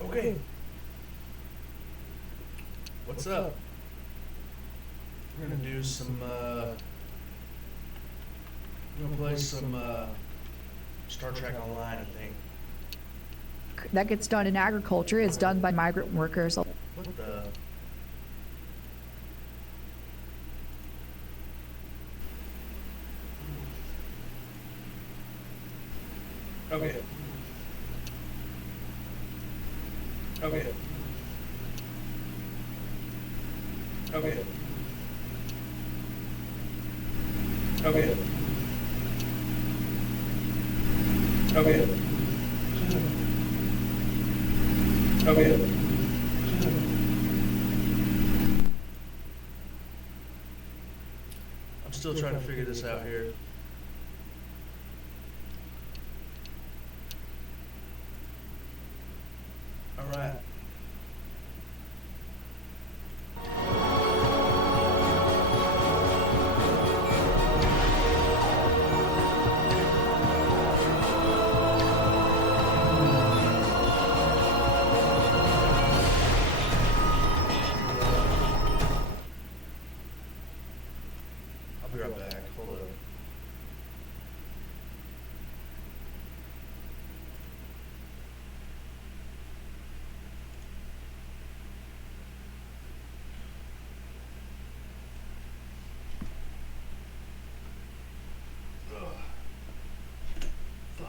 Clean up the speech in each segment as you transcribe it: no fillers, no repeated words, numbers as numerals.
Okay. What's up? We're gonna do some, we're gonna play some, Star Trek Online, I think. That gets done in agriculture. It's done by migrant workers. What the? Okay. Okay. Okay. Okay. Okay. Okay. I'm still trying to figure this out here. All right. I'll be right back. Hold up. Ugh. Fuck.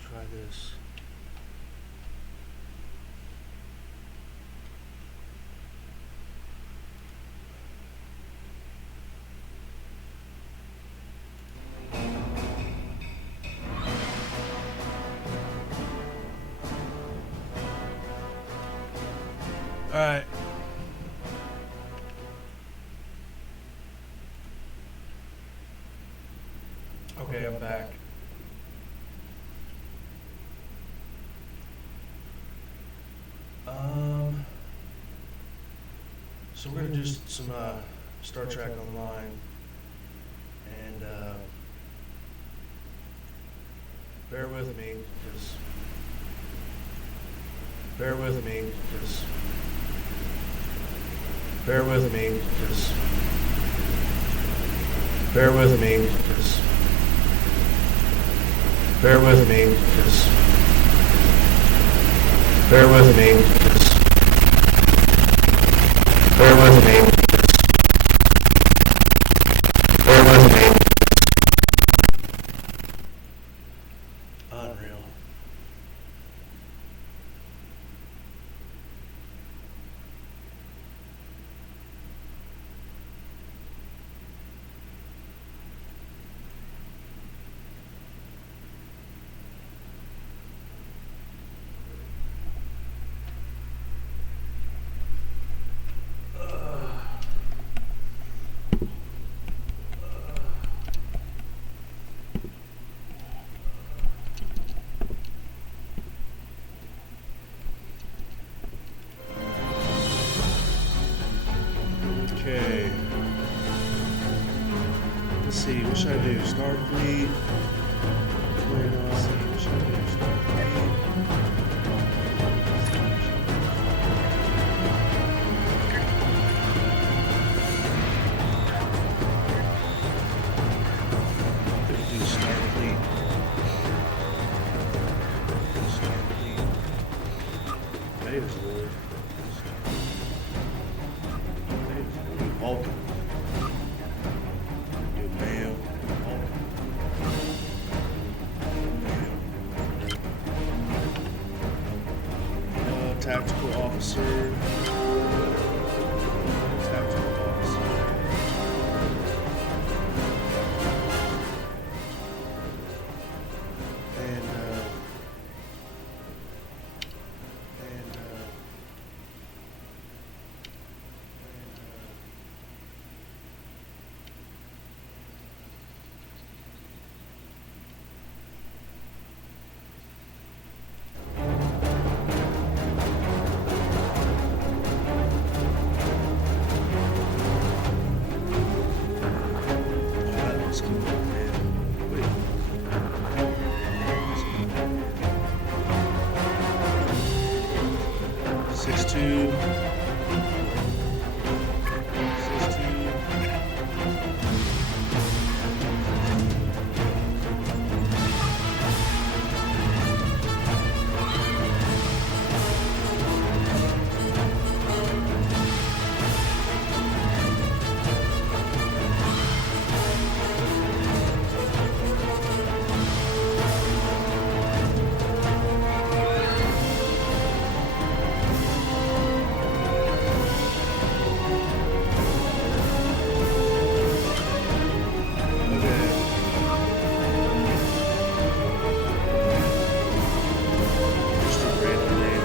Try this. All right. Okay, I'm back. So we're gonna do some Star Trek Online, and bear with me, because bear with me, because bear with me, because bear with me, because bear with me, because bear with me, because bear with me, bear with me. Unreal. should I do? Starfleet. Should I do Starfleet? Could do Starfleet. Starfleet. Beta's Lord. Vulcan. Do Mayo. Vulcan. Tactical officer. Tactical officer. And let's go, man. Wait. 6'2". 6'2". Just a random name.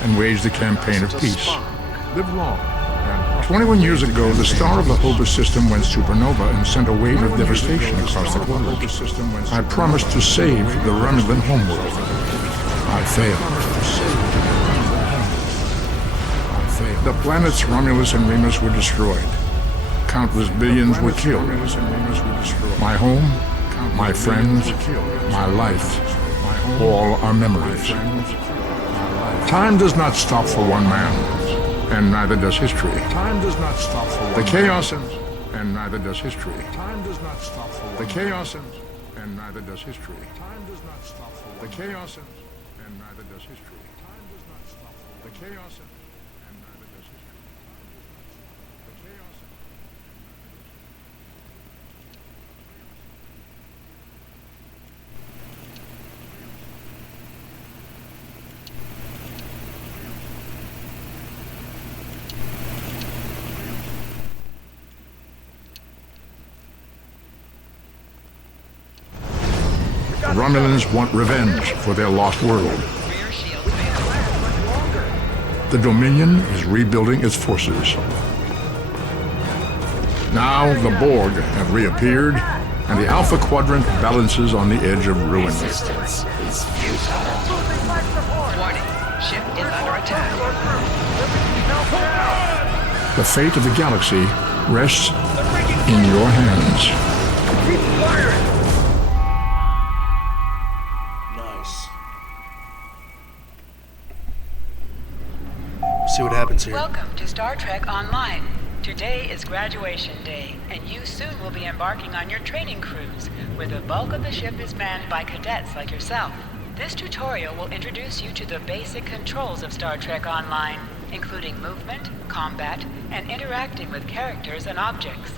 And waged the campaign of peace. Live long. 21 years ago, the star of the Hobus system went supernova and sent a wave of devastation across the globe. I promised to save the Romulan homeworld. I failed. The planets Romulus and Remus were destroyed. Countless billions were killed. My home, my friends, my life, all are memories. Time does not stop for one man, and neither does history. Time does not stop for one. The chaos ends, and neither does history. Time does not stop for one. The chaos ends, and neither does history. Time does not stop for one. The chaos ends, and neither does history. Time does not stop for one. The chaos ends, and neither does history. The chaos ends. The Romulans want revenge for their lost world. The Dominion is rebuilding its forces. Now the Borg have reappeared, and the Alpha Quadrant balances on the edge of ruin. Resistance is futile. Warning, ship is under attack. The fate of the galaxy rests in your hands. Nice. See what happens here. Welcome to Star Trek Online. Today is graduation day, and you soon will be embarking on your training cruise, where the bulk of the ship is manned by cadets like yourself. This tutorial will introduce you to the basic controls of Star Trek Online, including movement, combat, and interacting with characters and objects.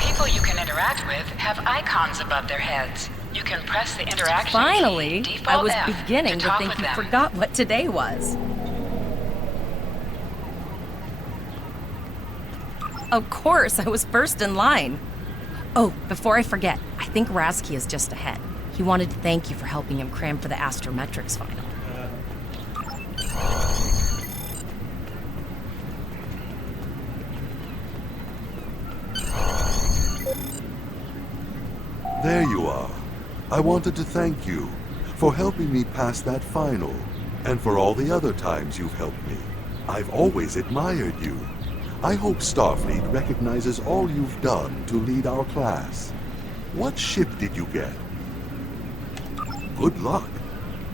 People you can interact with have icons above their heads. You can press the interaction Finally, key, I default was F, beginning to talk think with you them. forgot what today was. Of course, I was first in line. Oh, before I forget, I think Rasky is just ahead. He wanted to thank you for helping him cram for the Astrometrics final. There you are. I wanted to thank you for helping me pass that final, and for all the other times you've helped me. I've always admired you. I hope Starfleet recognizes all you've done to lead our class. What ship did you get? Good luck.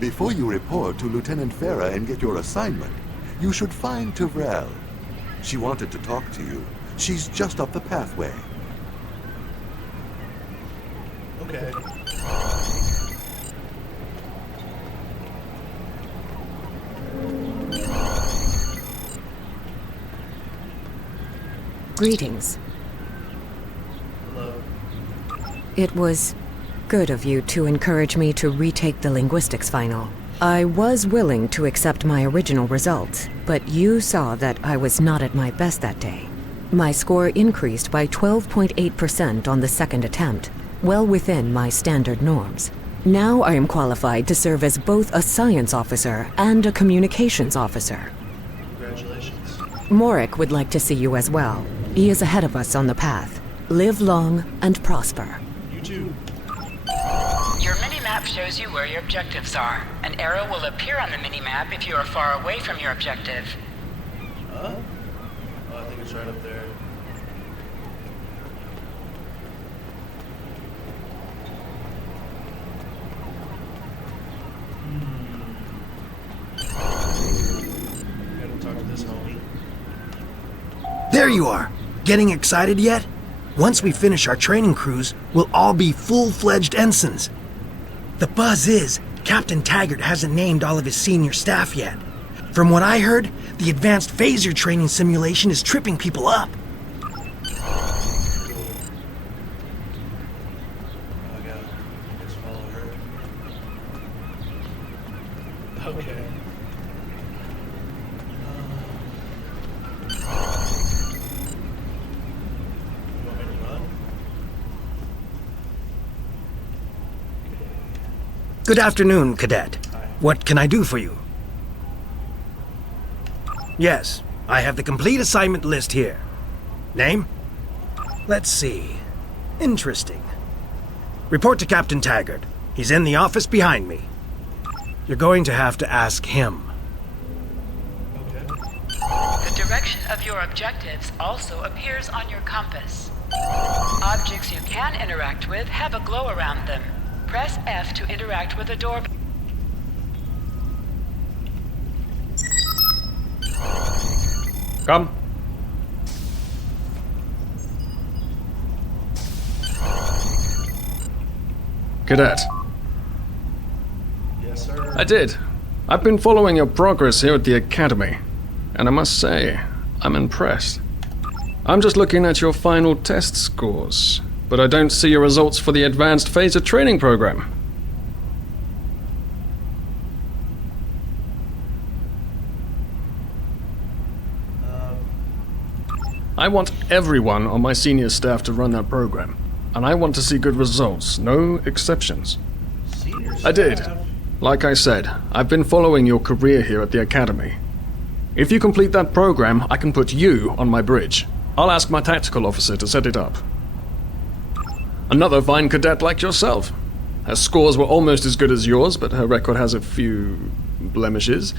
Before you report to Lieutenant Farah and get your assignment, you should find Tyrell. She wanted to talk to you. She's just up the pathway. Okay. Greetings. Hello. It was good of you to encourage me to retake the linguistics final. I was willing to accept my original results, but you saw that I was not at my best that day. My score increased by 12.8% on the second attempt, well within my standard norms. Now I am qualified to serve as both a science officer and a communications officer. Congratulations. Morik would like to see you as well. He is ahead of us on the path. Live long and prosper. You too. Your mini-map shows you where your objectives are. An arrow will appear on the mini-map if you are far away from your objective. Huh? Oh, I think it's right up there. Gotta talk to this homie. There you are! Getting excited yet? Once we finish our training cruise, we'll all be full-fledged ensigns. The buzz is, Captain Taggart hasn't named all of his senior staff yet. From what I heard, the advanced phaser training simulation is tripping people up. Oh, I gotta just follow her. Okay. You want me to run? Good afternoon, Cadet. Hi. What can I do for you? Yes, I have the complete assignment list here. Name? Let's see. Interesting. Report to Captain Taggart. He's in the office behind me. You're going to have to ask him. Okay. The direction of your objectives also appears on your compass. Objects you can interact with have a glow around them. Press F to interact with a door. Come. Cadet. Yes, sir. I did. I've been following your progress here at the Academy, and I must say, I'm impressed. I'm just looking at your final test scores, but I don't see your results for the Advanced Phaser Training Program. I want everyone on my senior staff to run that program, and I want to see good results, no exceptions. Senior I did. staff? Like I said, I've been following your career here at the Academy. If you complete that program, I can put you on my bridge. I'll ask my tactical officer to set it up. Another fine cadet like yourself. Her scores were almost as good as yours, but her record has a few blemishes.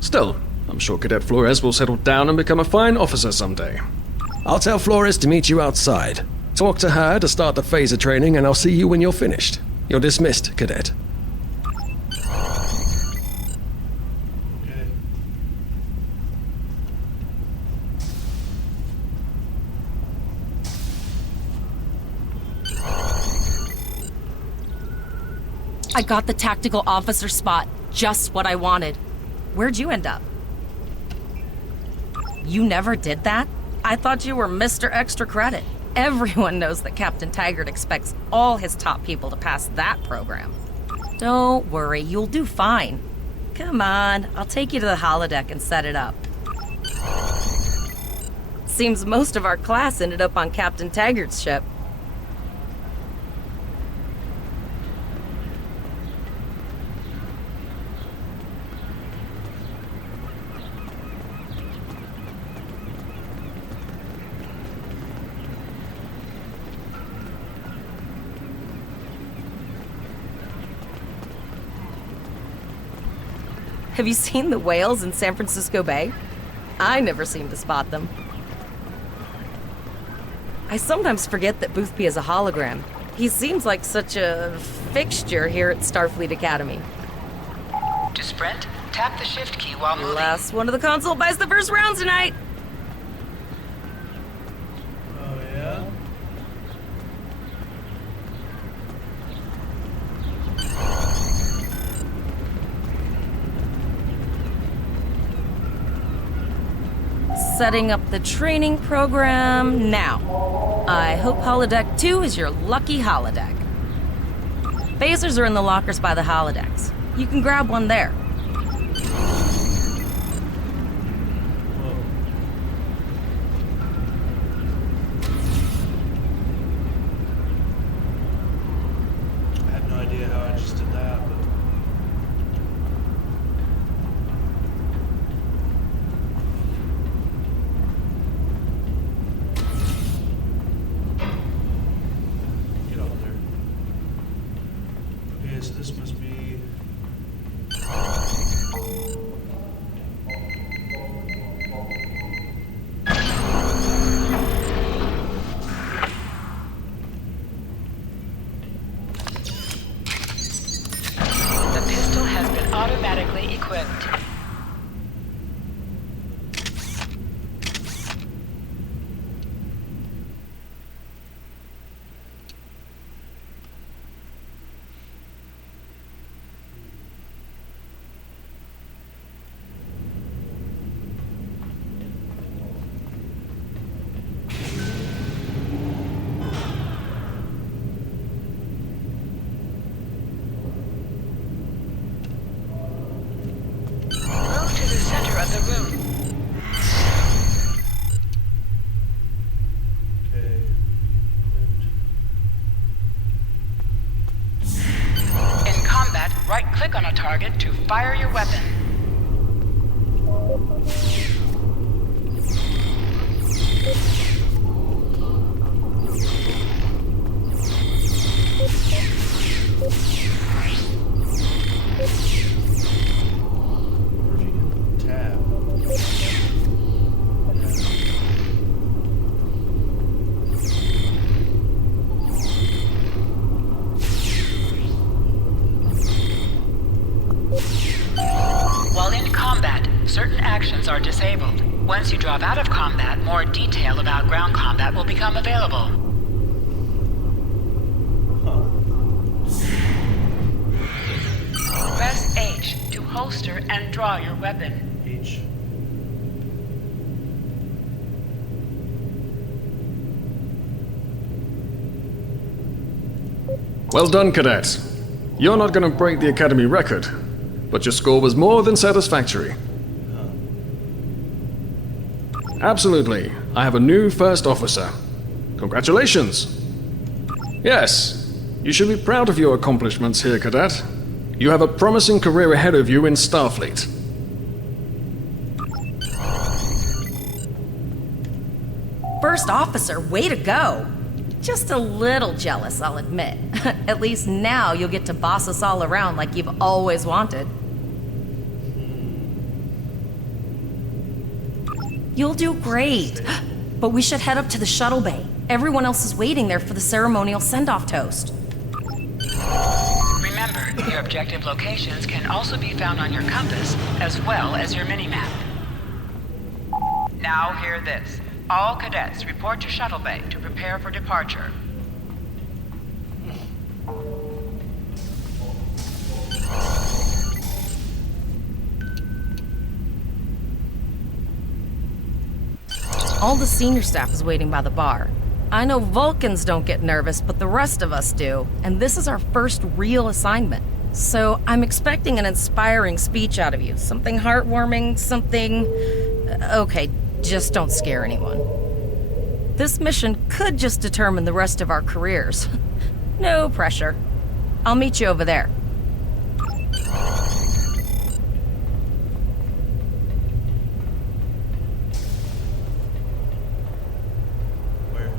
Still, I'm sure Cadet Flores will settle down and become a fine officer someday. I'll tell Flores to meet you outside. Talk to her to start the phaser training, and I'll see you when you're finished. You're dismissed, Cadet. Okay. I got the tactical officer spot. Just what I wanted. Where'd you end up? You never did that? I thought you were Mr. Extra Credit. Everyone knows that Captain Taggart expects all his top people to pass that program. Don't worry, you'll do fine. Come on, I'll take you to the holodeck and set it up. Seems most of our class ended up on Captain Taggart's ship. Have you seen the whales in San Francisco Bay? I never seem to spot them. I sometimes forget that Boothby is a hologram. He seems like such a fixture here at Starfleet Academy. To sprint, tap the shift key while moving. Last one of the console buys the first round tonight. Oh, yeah? Setting up the training program now. I hope Holodeck 2 is your lucky holodeck. Phasers are in the lockers by the holodecks. You can grab one there. I had no idea how I just did that, but... Get up there. Okay, so this must be... The pistol has been automatically equipped. Move to the center of the room. Okay. In combat, right-click on a target to fire your weapon. Where if you can tab? While in combat, certain actions are disabled. Once you drop out of combat, more detail about ground combat will become available. Press H to holster and draw your weapon. H. Well done, Cadet. You're not going to break the Academy record, but your score was more than satisfactory. Absolutely. I have a new first officer. Congratulations. Yes, you should be proud of your accomplishments here, Cadet. You have a promising career ahead of you in Starfleet. First officer, way to go. Just a little jealous, I'll admit. At least now you'll get to boss us all around like you've always wanted. You'll do great. But we should head up to the shuttle bay. Everyone else is waiting there for the ceremonial send-off toast. Remember, your objective locations can also be found on your compass, as well as your minimap. Now hear this. All cadets report to shuttle bay to prepare for departure. All the senior staff is waiting by the bar. I know Vulcans don't get nervous, but the rest of us do, and this is our first real assignment. So I'm expecting an inspiring speech out of you. Something heartwarming, something... Okay, just don't scare anyone. This mission could just determine the rest of our careers. No pressure. I'll meet you over there. Where?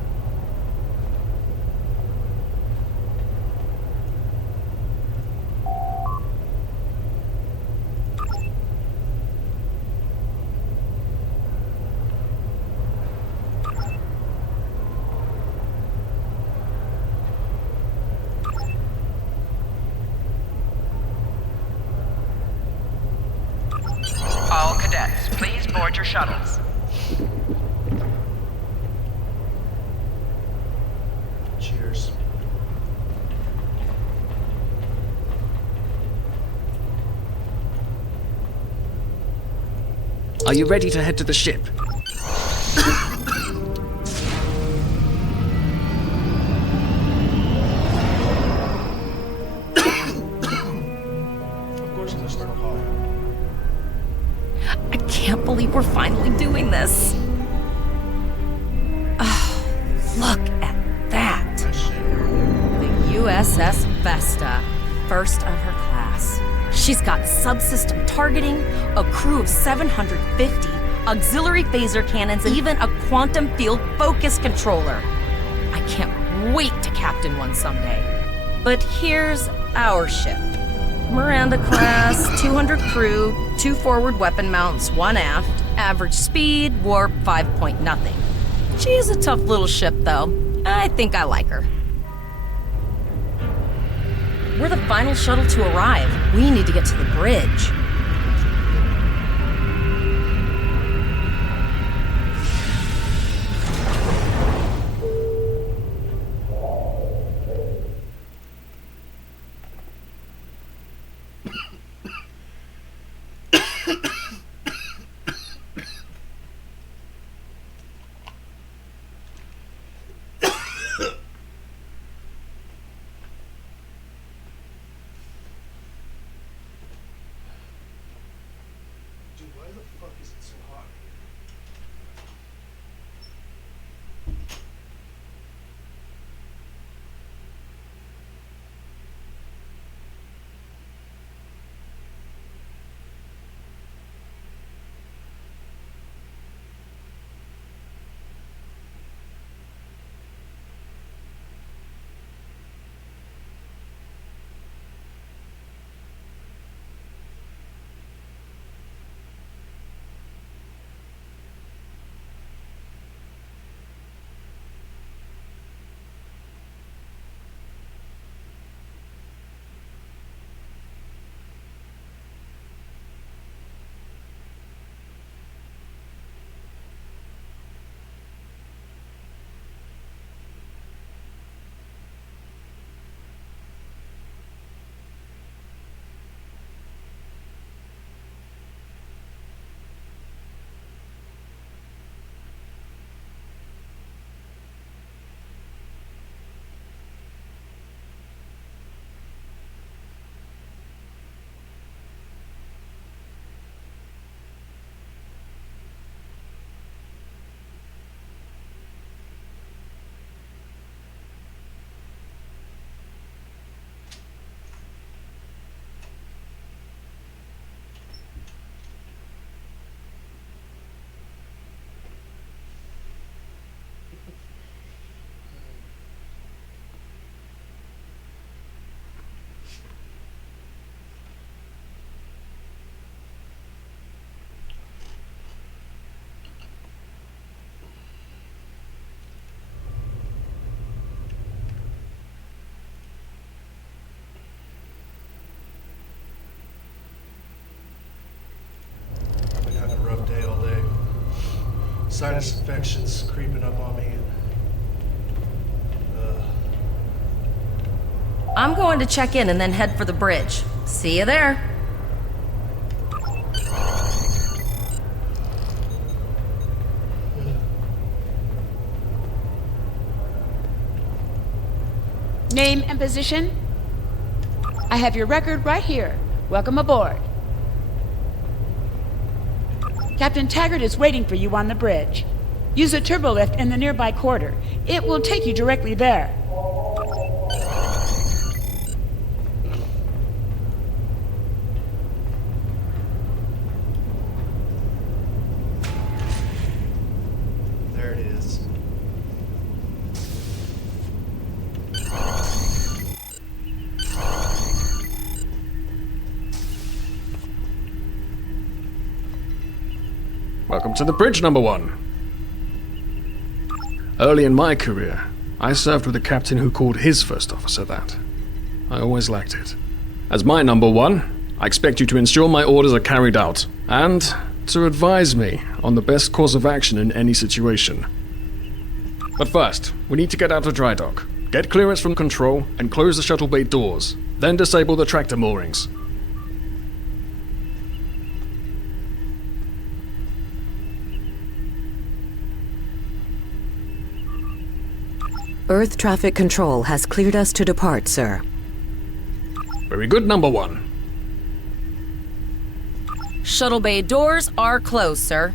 All cadets, please board your shuttles. Cheers. Are you ready to head to the ship? Of course, Mr. Hall. I can't believe we're finally doing this. Oh, look at that. That shit. The USS Vesta, first of her class. She's got subsystem targeting, a crew of 750, auxiliary phaser cannons, and even a quantum field focus controller. I can't wait to captain one someday. But here's our ship. Miranda class, 200 crew, 2 forward weapon mounts, 1 aft, average speed, warp 5.0. She's a tough little ship, though. I think I like her. We're the final shuttle to arrive. We need to get to the bridge. Dude, why the fuck is it so hot? I've been having a rough day all day. Sinus infections creeping up on me. I'm going to check in and then head for the bridge. See you there. Name and position? I have your record right here. Welcome aboard. Captain Taggart is waiting for you on the bridge. Use a turbolift in the nearby quarter. It will take you directly there. There it is. Welcome to the bridge, number one. Early in my career, I served with a captain who called his first officer that. I always liked it. As my number one, I expect you to ensure my orders are carried out, and to advise me on the best course of action in any situation. But first, we need to get out of dry dock, get clearance from control, and close the shuttle bay doors, then disable the tractor moorings. Earth traffic control has cleared us to depart, sir. Very good, number one. Shuttle bay doors are closed, sir.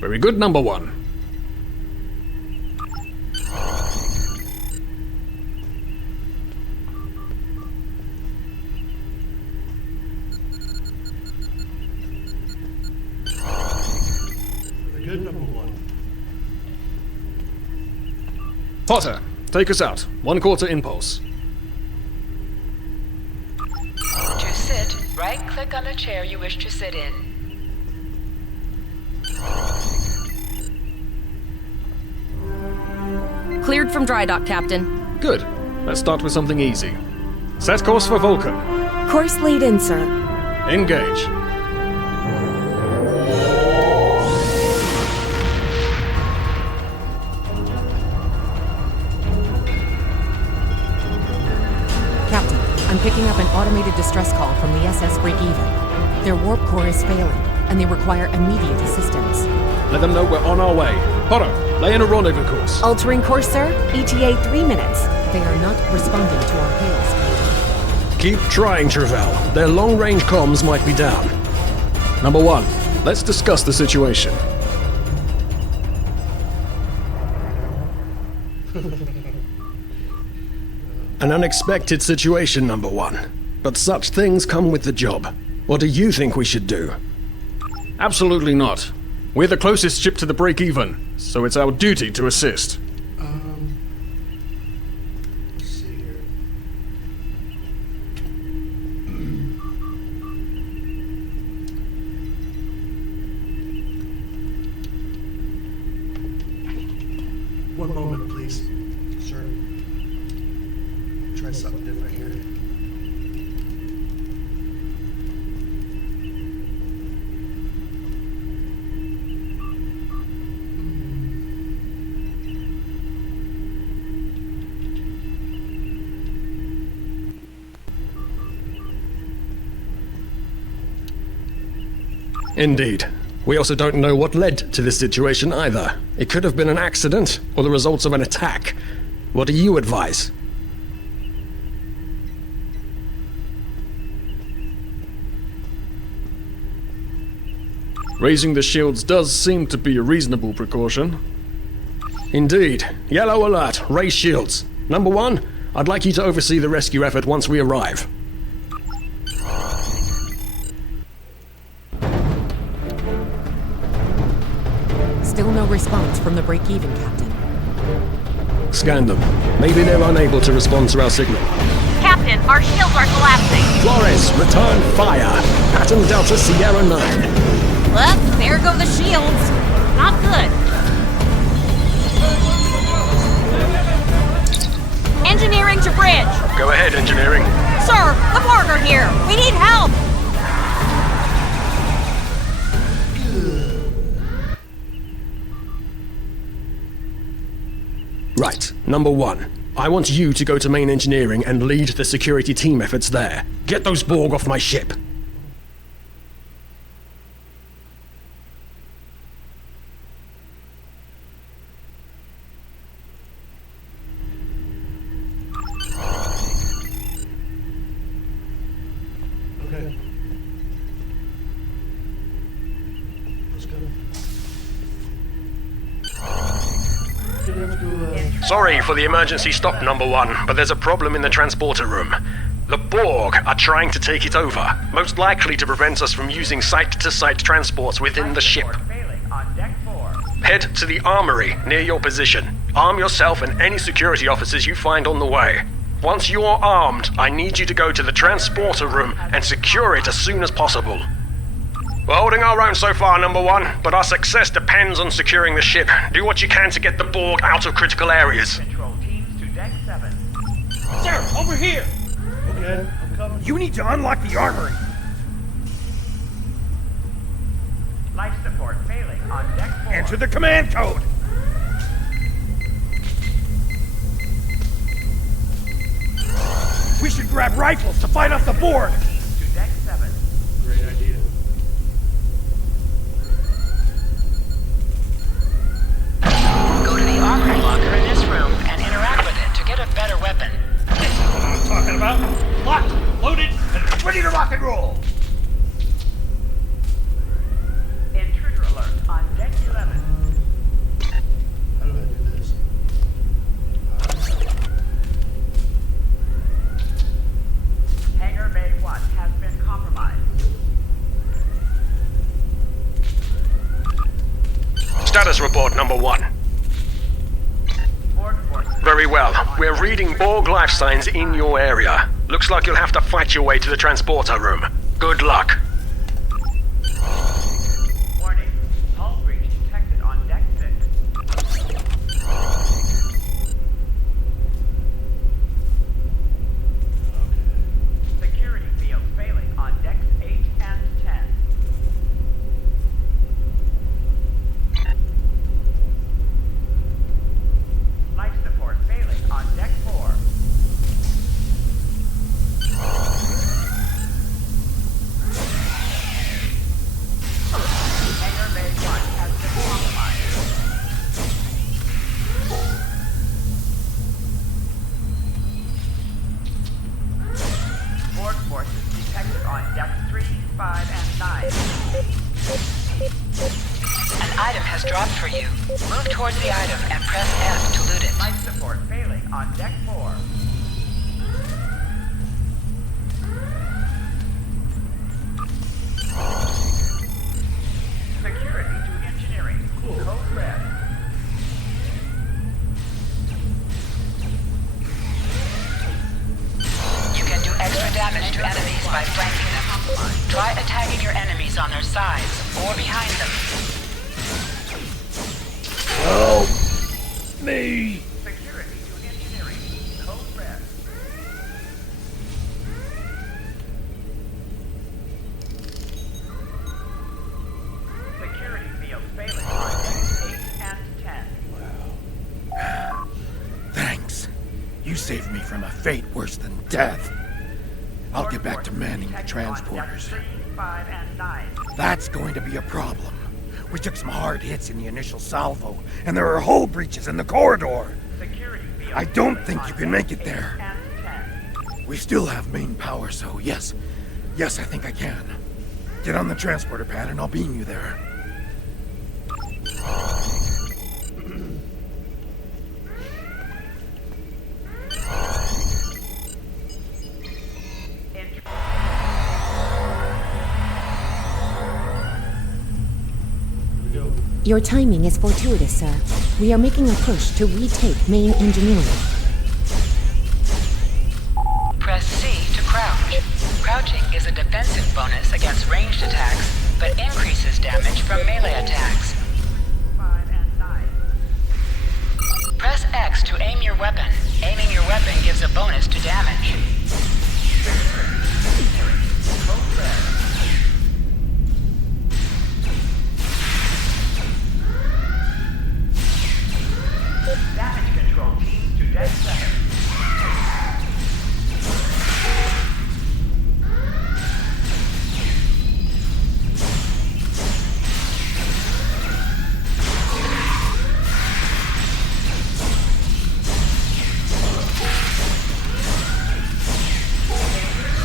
Very good, number one. Very good, number one. Potter, take us out. 1/4 impulse. To sit, right-click on the chair you wish to sit in. Cleared from dry dock, Captain. Good. Let's start with something easy. Set course for Vulcan. Course laid in, sir. Engage. Captain, I'm picking up an automated distress call from the SS Breakeven. Their warp core is failing, and they require immediate assistance. Let them know we're on our way. Potter, lay in a rendezvous course. Altering course, sir. ETA 3 minutes. They are not responding to our hails. Keep trying, Travell. Their long-range comms might be down. Number one, let's discuss the situation. An unexpected situation, number one. But such things come with the job. What do you think we should do? Absolutely not. We're the closest ship to the break-even, so it's our duty to assist. Let's see here. One moment, please, sir. Try something different here. Indeed. We also don't know what led to this situation either. It could have been an accident, or the results of an attack. What do you advise? Raising the shields does seem to be a reasonable precaution. Indeed. Yellow alert. Raise shields. Number one, I'd like you to oversee the rescue effort once we arrive. Still no response from the break-even, Captain. Scan them. Maybe they're unable to respond to our signal. Captain, our shields are collapsing. Flores, return fire. Pattern Delta Sierra 9. Well, there go the shields. Not good. Engineering to bridge. Go ahead, engineering. Sir, the partner here. We need help. Right. Number one. I want you to go to main engineering and lead the security team efforts there. Get those Borg off my ship. Sorry for the emergency stop, number one, but there's a problem in the transporter room. The Borg are trying to take it over, most likely to prevent us from using site-to-site transports within the ship. Head to the armory near your position. Arm yourself and any security officers you find on the way. Once you're armed, I need you to go to the transporter room and secure it as soon as possible. We're holding our own so far, number one, but our success depends on securing the ship. Do what you can to get the Borg out of critical areas. Control teams to deck 7. Sir, over here! Okay, I'm coming. You need to unlock the armory. Life support failing on deck 4. Enter the command code. We should grab rifles to fight off the Borg. To deck 7. Great idea. Go to the armory locker in this room and interact with it to get a better weapon. This is what I'm talking about. Locked, loaded, and ready to rock and roll. Intruder alert on deck 11. How do I do this? Hangar Bay 1 has been compromised. Status report, number one. Borg forces. Very well. We're reading Borg life signs in your area. Looks like you'll have to fight your way to the transporter room. Good luck. Warning. Hull breach detected on deck 6. Security field failing on decks 8 and 10. Life support failing on deck 4. Hangar Bay 1 has been compromised. Borg forces detected on decks 3, 5, and 9. An item has dropped for you. Move towards the item and press F to loot it. Life support failing on deck 4. Security to engineering. Code red. You can do extra damage to enemies by flanking them. Try attacking your enemies on their sides or behind them. Help me. Security to engineering. Code red. Security field failing on decks 8 and 10. Thanks. You saved me from a fate worse than death. I'll get back to manning the transporters. 3, 5, and 9. That's going to be a problem. We took some hard hits in the initial salvo, and there are hull breaches in the corridor. Security field I don't failing think on you can decks make it 8 there. and 10. We still have main power, so yes. Yes, I think I can. Get on the transporter pad and I'll beam you there. Your timing is fortuitous, sir. We are making a push to retake main engineering. Press C to crouch. Crouching is a defensive bonus against ranged attacks, but increases damage from melee attacks. 5 and 9. Press X to aim your weapon. Aiming your weapon gives a bonus to damage. Code red. Damage control teams to deck 7.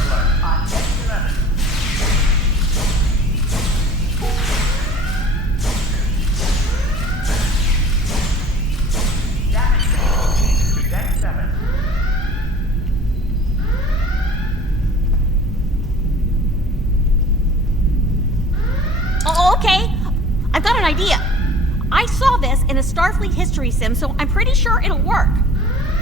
Alert in a Starfleet history sim, so I'm pretty sure it'll work.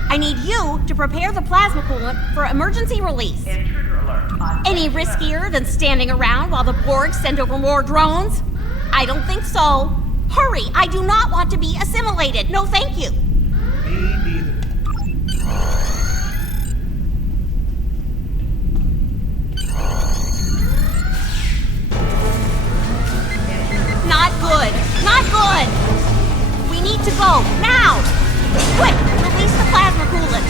I need you to prepare the plasma coolant for emergency release. Intruder alert. Any riskier than standing around while the Borg send over more drones? I don't think so. Hurry, I do not want to be assimilated. No, thank you. Me neither. Not good. Not good. We need to go now. Quick, release the plasma coolant.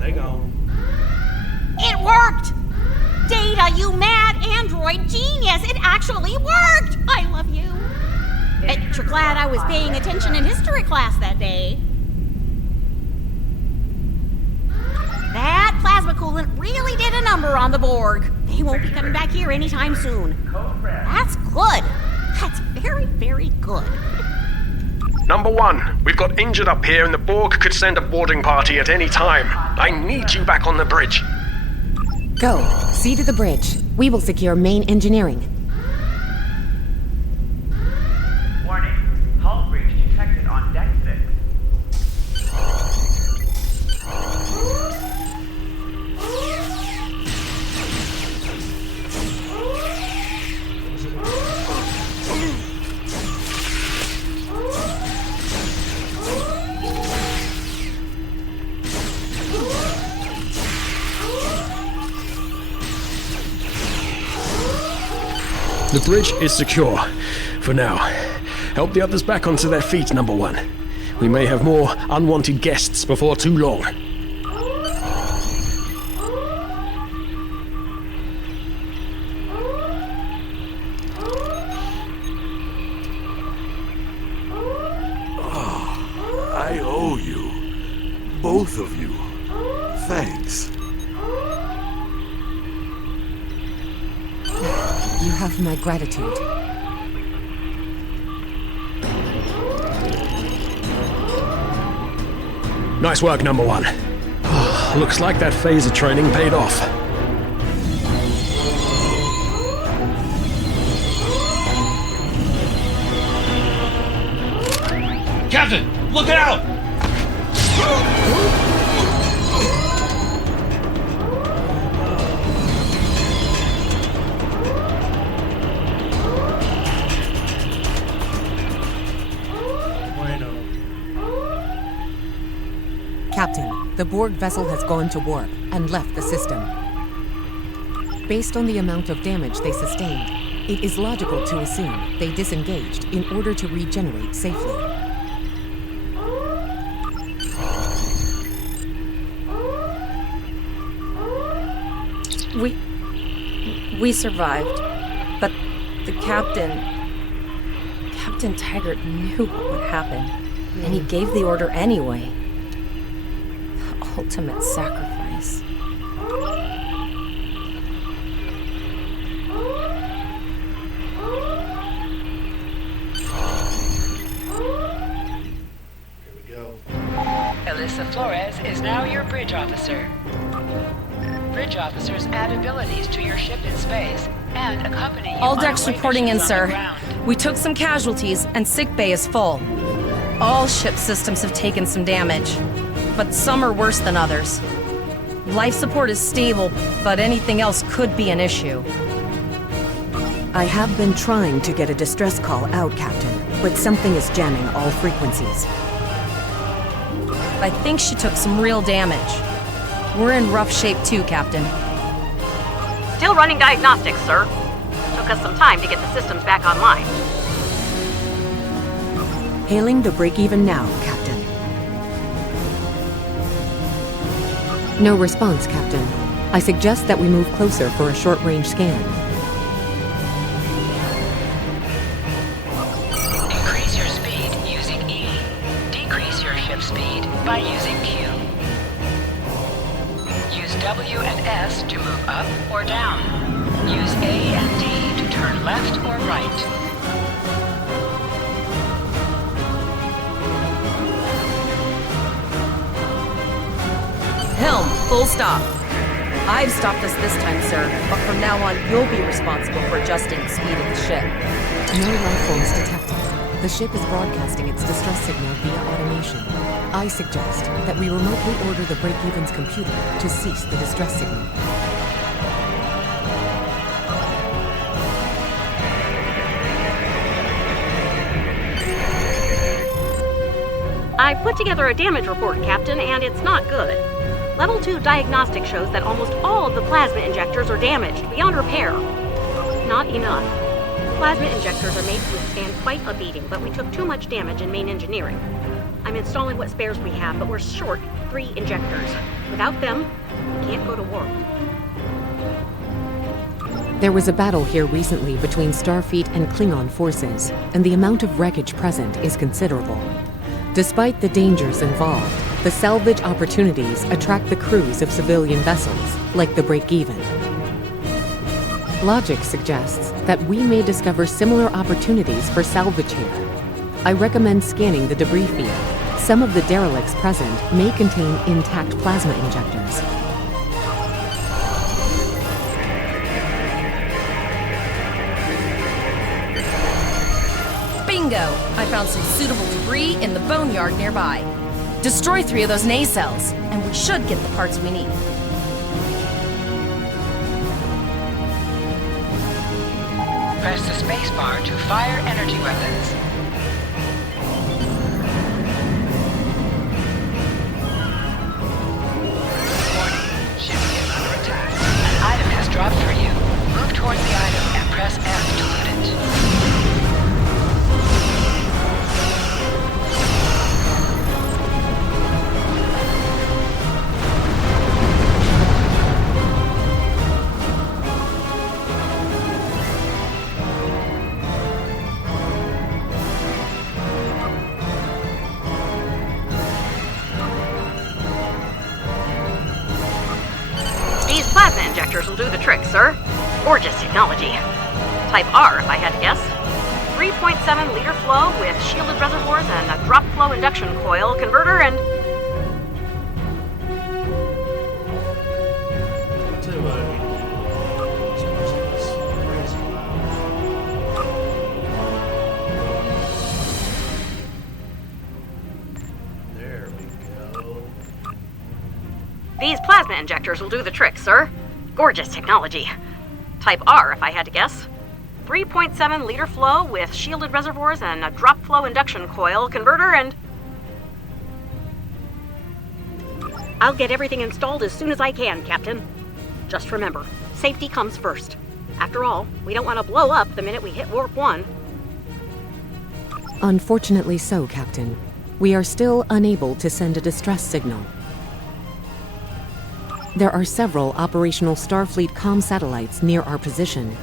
They gone. It worked! Data, you mad android genius! It actually worked! I love you. Bet you're glad I was paying attention in history class that day. That plasma coolant really did a number on the Borg. They won't be coming back here anytime soon. That's good. That's very, very good. Number 1, we've got injured up here and the Borg could send a boarding party at any time. I need you back on the bridge. Go. See to the bridge. We will secure main engineering. Warning. Hull breach detected on deck 6. The bridge is secure. For now. Help the others back onto their feet, Number 1. We may have more unwanted guests before too long. I owe you. Both of you. Thanks. You have my gratitude. Nice work, Number 1. Looks like that phaser training paid off. Captain, look out! Captain, the Borg vessel has gone to warp and left the system. Based on the amount of damage they sustained, it is logical to assume they disengaged in order to regenerate safely. We survived, but the Captain Taggart knew what would happen, and he gave the order anyway. The ultimate sacrifice. Here we go. Alyssa Flores is now your bridge officer. Bridge officers add abilities to your ship in space and accompany you All on decks away reporting in, missions on the sir. ground. We took some casualties, and sickbay is full. All ship systems have taken some damage, but some are worse than others. Life support is stable, but anything else could be an issue. I have been trying to get a distress call out, Captain, but something is jamming all frequencies. I think she took some real damage. We're in rough shape too, Captain. Still running diagnostics, sir. Took us some time to get the systems back online. Hailing the break-even now, Captain. No response, Captain. I suggest that we move closer for a short-range scan. Increase your speed using E. Decrease your ship speed by using Q. Use W and S to move up or down. Use A and D to turn left or right. Helm, full stop. I've stopped us this time, sir, but from now on, you'll be responsible for adjusting the speed of the ship. No life forms detected. The ship is broadcasting its distress signal via automation. I suggest that we remotely order the Break-Even's computer to cease the distress signal. I put together a damage report, Captain, and it's not good. Level 2 diagnostic shows that almost all of the plasma injectors are damaged, beyond repair. Not enough. Plasma injectors are made to withstand quite a beating, but we took too much damage in main engineering. I'm installing what spares we have, but we're short 3 injectors. Without them, we can't go to war. There was a battle here recently between Starfleet and Klingon forces, and the amount of wreckage present is considerable. Despite the dangers involved, the salvage opportunities attract the crews of civilian vessels, like the Break-Even. Logic suggests that we may discover similar opportunities for salvage here. I recommend scanning the debris field. Some of the derelicts present may contain intact plasma injectors. Bingo! I found some suitable debris in the boneyard nearby. Destroy 3 of those nacelles, and we should get the parts we need. Press the spacebar to fire energy weapons. Warning, ship is under attack. An item has dropped for you. Move towards the item and press F to loot it. These plasma injectors will do the trick, sir. Gorgeous technology. Type R, if I had to guess. 3.7 liter flow with shielded reservoirs and a drop flow induction coil converter and... I'll tell you what I need to do. It's crazy loud. There we go. These plasma injectors will do the trick, sir. Gorgeous technology. Type R, if I had to guess. 3.7 liter flow with shielded reservoirs and a drop flow induction coil converter and... I'll get everything installed as soon as I can, Captain. Just remember, safety comes first. After all, we don't want to blow up the minute we hit Warp 1. Unfortunately so, Captain. We are still unable to send a distress signal. There are several operational Starfleet comm satellites near our position.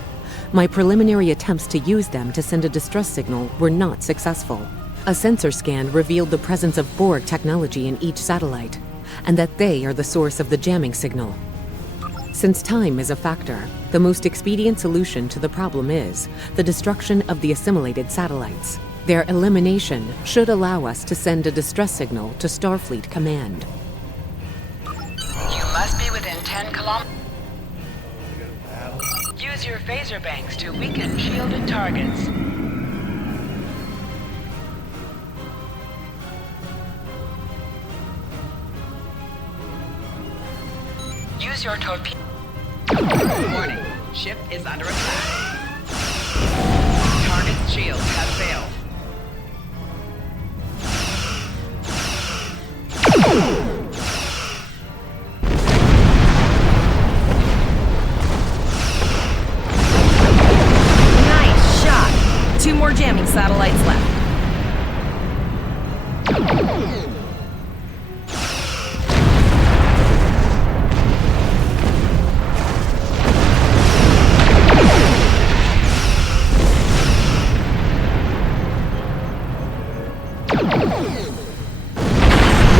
My preliminary attempts to use them to send a distress signal were not successful. A sensor scan revealed the presence of Borg technology in each satellite, and that they are the source of the jamming signal. Since time is a factor, the most expedient solution to the problem is the destruction of the assimilated satellites. Their elimination should allow us to send a distress signal to Starfleet Command. You must be within 10 kilometers. Use your phaser banks to weaken shielded targets. Use your torpedo. Warning, ship is under attack. Target's shields have failed. Nice shot! 2 more jamming satellites left.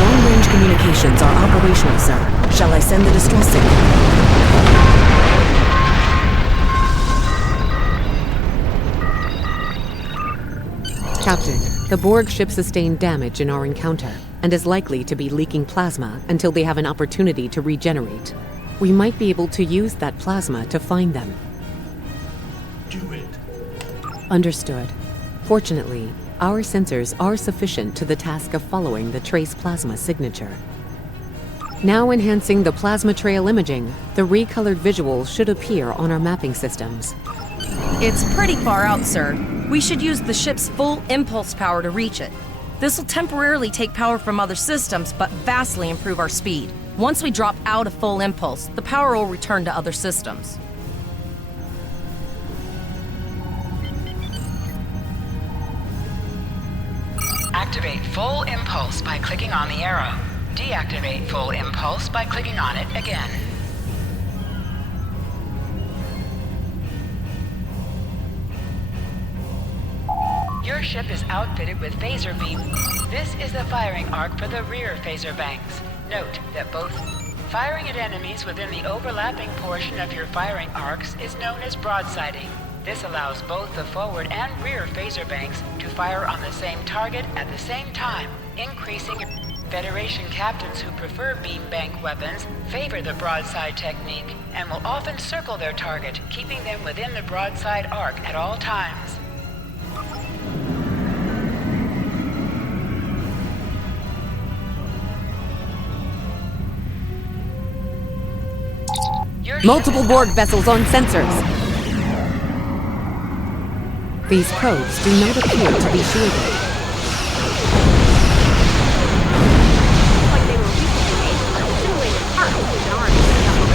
Long-range communications are operational, sir. Shall I send the distress signal? Captain, the Borg ship sustained damage in our encounter and is likely to be leaking plasma until they have an opportunity to regenerate. We might be able to use that plasma to find them. Do it. Understood. Fortunately, our sensors are sufficient to the task of following the trace plasma signature. Now enhancing the plasma trail imaging, the recolored visuals should appear on our mapping systems. It's pretty far out, sir. We should use the ship's full impulse power to reach it. This will temporarily take power from other systems, but vastly improve our speed. Once we drop out of full impulse, the power will return to other systems. Activate full impulse by clicking on the arrow. Deactivate full impulse by clicking on it again. Your ship is outfitted with phaser beam. This is the firing arc for the rear phaser banks. Note that both firing at enemies within the overlapping portion of your firing arcs is known as broadsiding. This allows both the forward and rear phaser banks to fire on the same target at the same time, increasing. Federation captains who prefer beam bank weapons favor the broadside technique and will often circle their target, keeping them within the broadside arc at all times. Multiple Borg vessels on sensors. These probes do not appear to be shielded. Like they were recently made from assimilated parts that aren't in operation.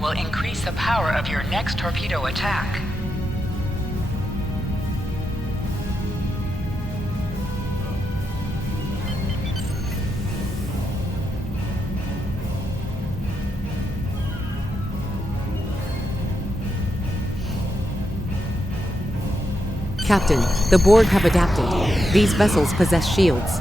Will increase the power of your next torpedo attack. Captain, the Borg have adapted. These vessels possess shields.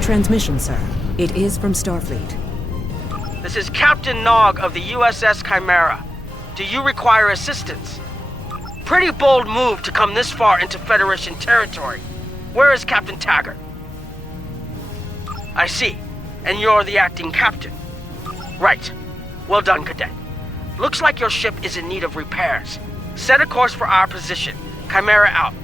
Transmission, sir. It is from Starfleet. This is Captain Nog of the USS Chimera. Do you require assistance? Pretty bold move to come this far into Federation territory. Where is Captain Taggart? I see. And you're the acting captain. Right. Well done, Cadet. Looks like your ship is in need of repairs. Set a course for our position. Chimera out.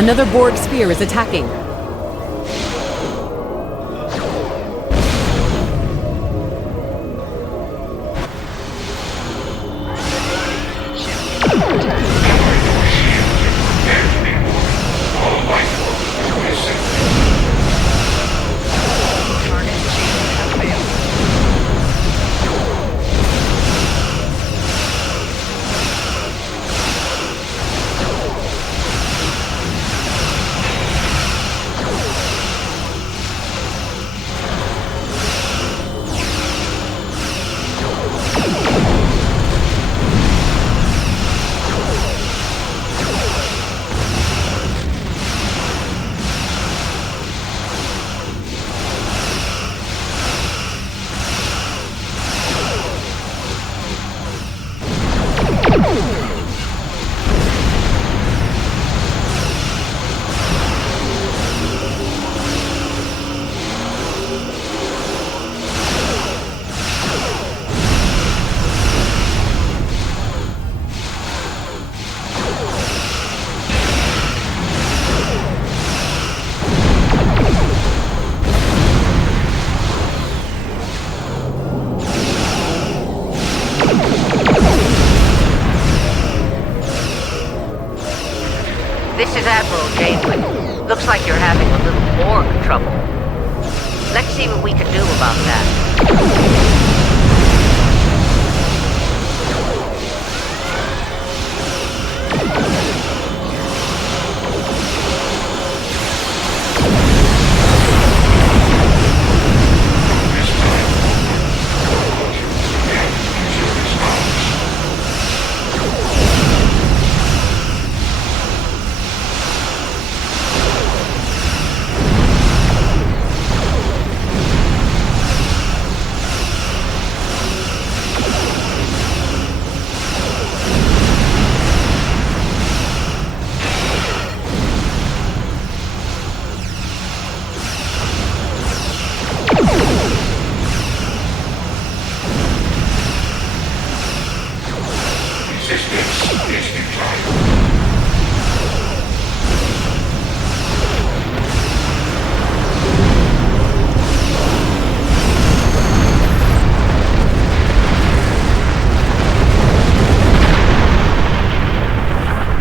Another Borg sphere is attacking. This is Admiral Janeway. Looks like you're having a little Borg trouble. Let's see what we can do about that.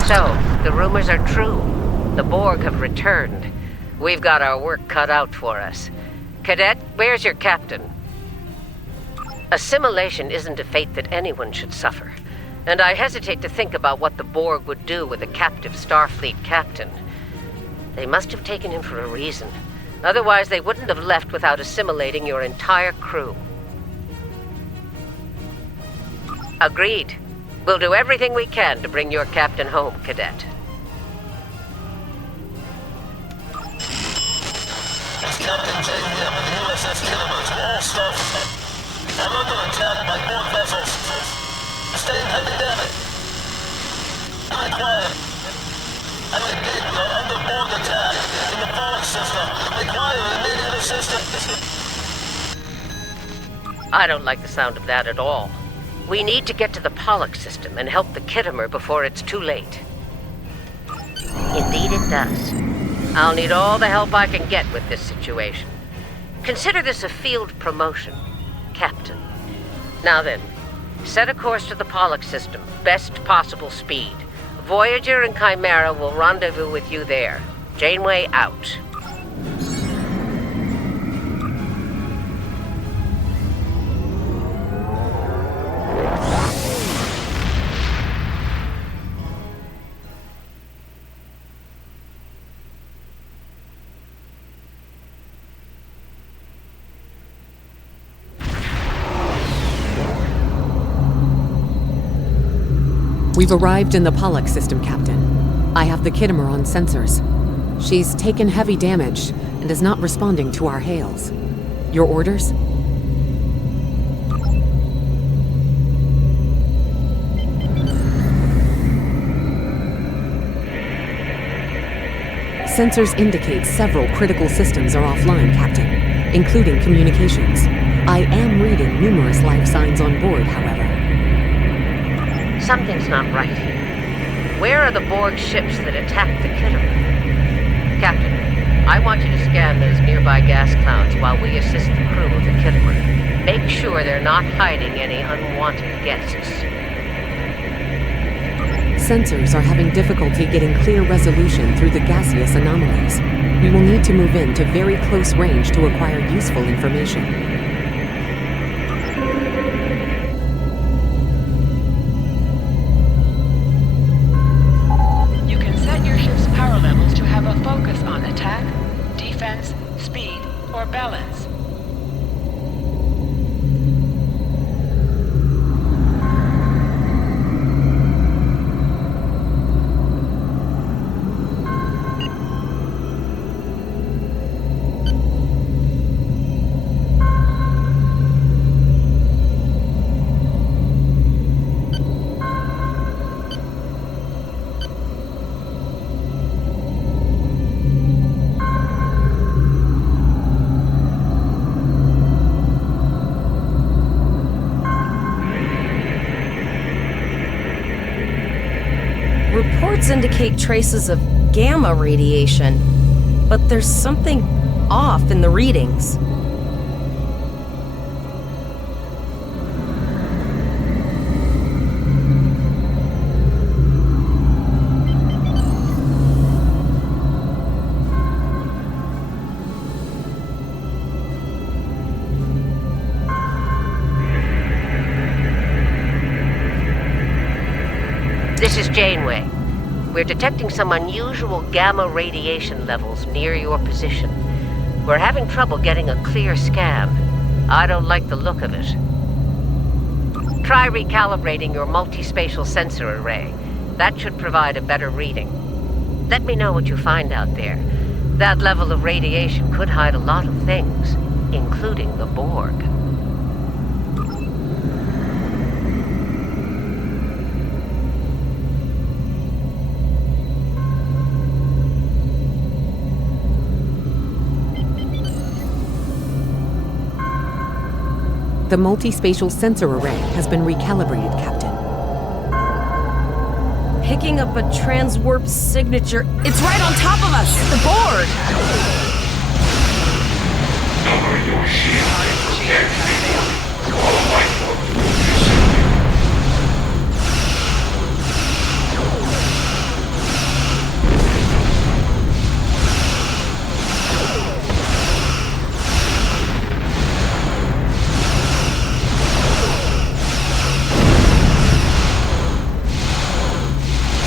So, the rumors are true. The Borg have returned. We've got our work cut out for us. Cadet, where's your captain? Assimilation isn't a fate that anyone should suffer, and I hesitate to think about what the Borg would do with a captive Starfleet captain. They must have taken him for a reason. Otherwise, they wouldn't have left without assimilating your entire crew. Agreed. We'll do everything we can to bring your captain home, Cadet. It's Captain Janeway of the USS Kittimer to all Starfleet. I'm under attack by Borg vessels. Sustain heavy damage. Be quiet. I'm engaged with an under-Borg attack in the Borg system. Require immediate assistance. I don't like the sound of that at all. We need to get to the Pollock system and help the Kittimer before it's too late. Indeed it does. I'll need all the help I can get with this situation. Consider this a field promotion, Captain. Now then, set a course to the Pollock system, best possible speed. Voyager and Chimera will rendezvous with you there. Janeway out. We've arrived in the Pollock system, Captain. I have the Kittimer on sensors. She's taken heavy damage and is not responding to our hails. Your orders? Sensors indicate several critical systems are offline, Captain, including communications. I am reading numerous life signs on board, however. Something's not right here. Where are the Borg ships that attacked the Kittimer? Captain, I want you to scan those nearby gas clouds while we assist the crew of the Kittimer. Make sure they're not hiding any unwanted guests. Sensors are having difficulty getting clear resolution through the gaseous anomalies. We will need to move in to very close range to acquire useful information. You can set your ship's power levels to have a focus on attack, defense, speed, or balance. Reports indicate traces of gamma radiation, but there's something off in the readings. This is Janeway. We're detecting some unusual gamma radiation levels near your position. We're having trouble getting a clear scan. I don't like the look of it. Try recalibrating your multispatial sensor array. That should provide a better reading. Let me know what you find out there. That level of radiation could hide a lot of things, including the Borg. The multispatial sensor array has been recalibrated, Captain. Picking up a transwarp signature. It's right on top of us! The Borg!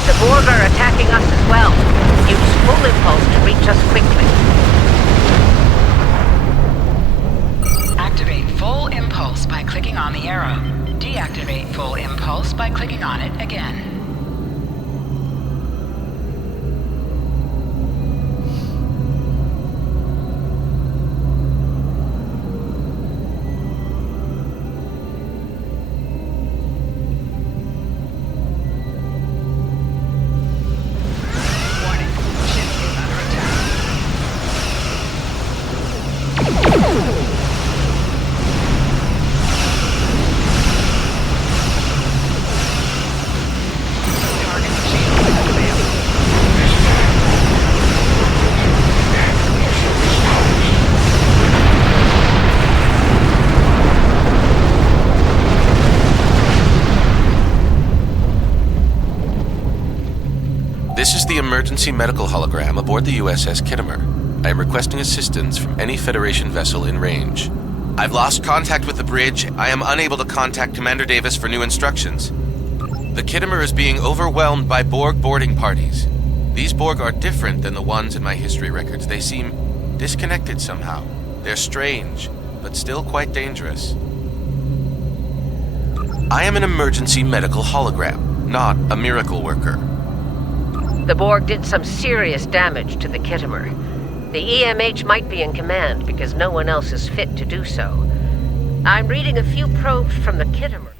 The Borg are attacking us as well. Use full impulse to reach us quickly. Activate full impulse by clicking on the arrow. Deactivate full impulse by clicking on it again. This is the emergency medical hologram aboard the USS Kittimer. I am requesting assistance from any Federation vessel in range. I've lost contact with the bridge. I am unable to contact Commander Davis for new instructions. The Kittimer is being overwhelmed by Borg boarding parties. These Borg are different than the ones in my history records. They seem disconnected somehow. They're strange, but still quite dangerous. I am an emergency medical hologram, not a miracle worker. The Borg did some serious damage to the Kittimer. The EMH might be in command because no one else is fit to do so. I'm reading a few probes from the Kittimer.